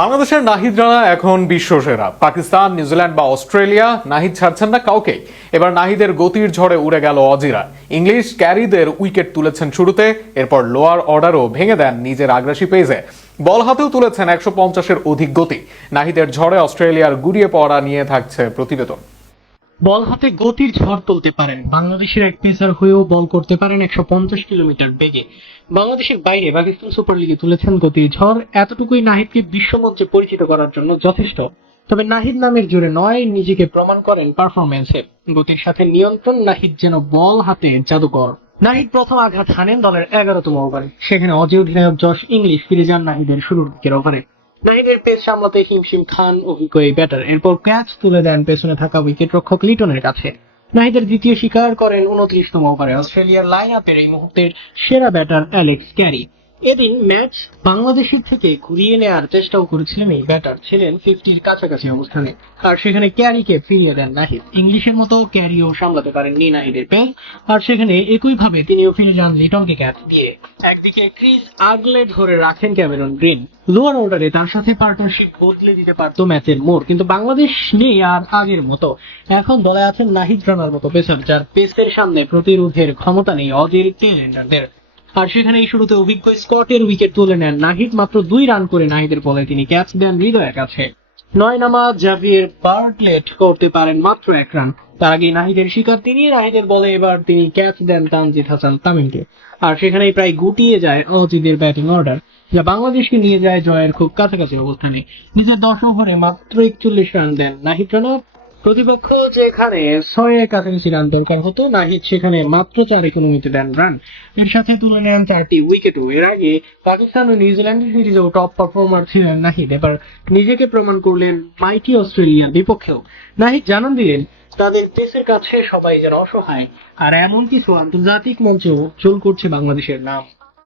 বাংলাদেশের নাহিদ রানা এখন বিশ্বসেরা। পাকিস্তান, নিউজিল্যান্ড বা অস্ট্রেলিয়া নাহিদ ছাড়ছেন না কাউকে। এবার নাহিদের গতির ঝড়ে উড়ে গেল অজিরা। ইংলিশ ক্যারিদের উইকেট তুলেছেন শুরুতে, এরপর লোয়ার অর্ডারও ভেঙে দেন নিজের আগ্রাসী পেজে। বল হাতেও তুলেছেন 150-এর অধিক গতি। নাহিদের ঝড়ে অস্ট্রেলিয়ার গুড়িয়ে পড়া নিয়ে থাকছে প্রতিবেদন। বল হাতে গতির ঝড় তুলতে পারেন, বাংলাদেশের এক পেসার হয়েও বল করতে পারেন 150 কিলোমিটার বেগে। বাংলাদেশের বাইরে পাকিস্তান সুপার লিগে তুলেছেন গতির ঝড়। এতটুকুই নাহিদকে বিশ্বমঞ্চে পরিচিত করার জন্য যথেষ্ট। তবে নাহিদ নামের জোরে নয়, নিজেকে প্রমাণ করেন পারফরমেন্সে। গতির সাথে নিয়ন্ত্রণ, নাহিদ যেন বল হাতে জাদুকর। নাহিদ প্রথম আঘাত হানেন দলের 11তম ওভারে। সেখানে অজি অধিনায়ক জশ ইংলিশ ফিরে যান নাহিদের শুরুর দিকের ওভারে। নাহিদের পেস সামলাতে হিমশিম খান অভিজ্ঞ এই ব্যাটার। এরপর ক্যাচ তুলে দেন পেছনে থাকা উইকেট রক্ষক লিটনের কাছে। নাহিদের দ্বিতীয় শিকার করেন 29তম ওভারে অস্ট্রেলিয়ার লাইন আপের এই মুহূর্তের সেরা ব্যাটার অ্যালেক্স ক্যারি। এদিন ম্যাচ বাংলাদেশের থেকে ঘুরিয়ে নেওয়ার চেষ্টাও করেছিলেন এই ব্যাটার, ছিলেন 50-র কাছাকাছি অবস্থানে। আর সেখানে ক্যারিকে ফিরিয়ে দেন নাহিদ। ইংলিশের মতো ক্যারিও সামলাতে পারেননি নাহিদের পেস, আর সেখানে একইভাবে তিনিও ফিরে যান লিটনকে ক্যাচ দিয়ে। একদিকে ক্রিজ আগলে ধরে রাখেন ক্যামেরন গ্রিন। লোয়ার অর্ডারে তার সাথে পার্টনারশিপ বদলে দিতে পারত ম্যাচের মোড়, কিন্তু বাংলাদেশ নেই আর আগের মতো। এখন দলে আছেন নাহিদ রানার মতো পেসার, যার পেসের সামনে প্রতিরোধের ক্ষমতা নেই অজির টেন্ডারদের। আর সেখানেই শুরুতে অভিজ্ঞ স্কটের উইকেট তুলে নেন নাহিদ। মাত্র 2 রান করে নাহিদের বলে তিনি ক্যাচ দেন হৃদয়ের কাছে। 9 নামা জাভিয়ের বার্টলেট করতে পারেন মাত্র 1 রান। তার আগে নাহিদের শিকার তিনি। নাহিদের বলে এবার তিনি ক্যাচ দেন তানজিদ হাসান তামিমকে। আর সেখানেই প্রায় গুটিয়ে যায় অজিদের ব্যাটিং অর্ডার, যা বাংলাদেশকে নিয়ে যায় জয়ের খুব কাছাকাছি অবস্থানে। নিজের 10 ওভারে মাত্র 41 রান দেন নাহিদ রানা। প্রতিপক্ষ যেখানে 6-এর কাছাকাছি রান দরকার হতো, নাহিদ সেখানে মাত্র 4 ইকোনমিতে দেন রান। এর সাথে তুলে নেন 4টি উইকেটও। এর আগে পাকিস্তান ও নিউজিল্যান্ডের সিরিজেও টপ পারফর্মার ছিলেন নাহিদ। এবার নিজেকে প্রমাণ করলেন মাইটি অস্ট্রেলিয়ার বিপক্ষেও। নাহিদ জানান দিলেন তাদের পেসের কাছে সবাই যেন অসহায়, আর এমন কিছু আন্তর্জাতিক মঞ্চেও উজ্জ্বল করছে বাংলাদেশের নাম।